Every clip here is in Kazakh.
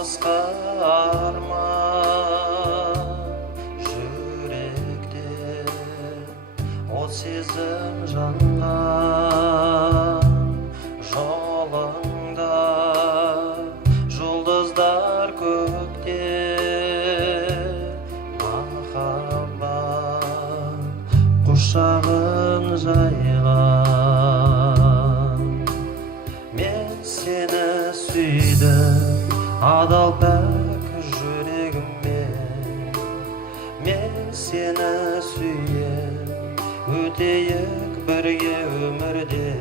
қысқа арман жүректе от сезім жанған жолыңда жұлдыздар көкте махаббат құшағын жайған мен сені сүйдім адал пәк жүрегіммен мен сені сүйем өтейік бірге өмірде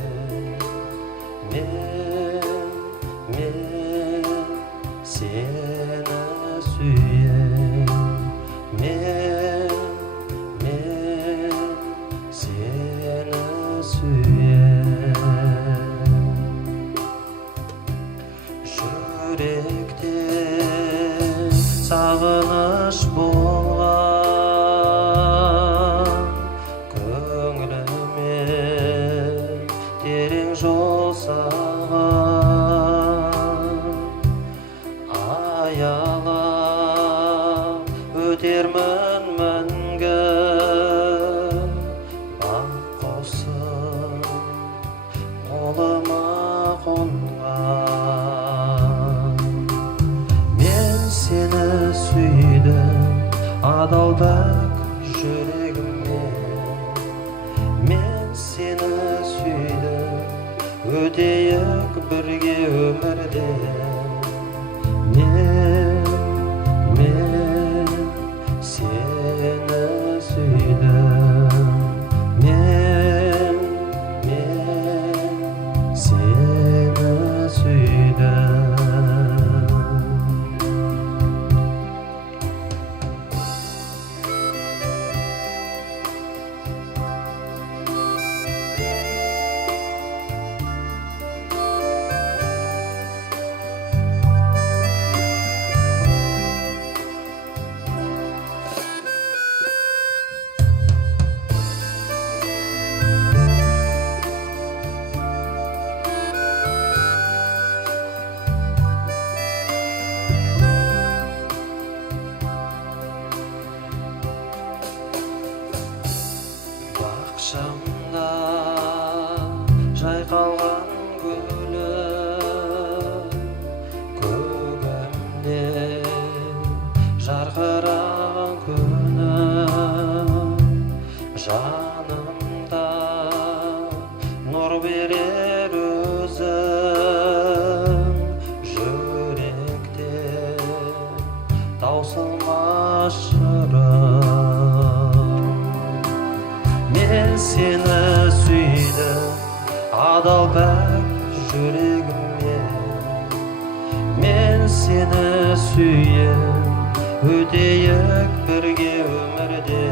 мен сені сүйем мен сені сүйем жүректе сағыныш болған көңіліме терең жол салған аялап өтермін мәңгі бақ құсым қолыма қонған мен сені сүйдім адал пәк жүрегіммен мен сені сүйдім өтейік бірге өмірде мен сені сүйдім мен сені сүйдім бақшамда жайқалған гүлім көгімде жарқыраған күнім жанымда нұр берер өзің жүректе таусылмас жырым мен сені сүйдім адал пәк жүрегіммен мен сені сүйем өтейік бірге өмірде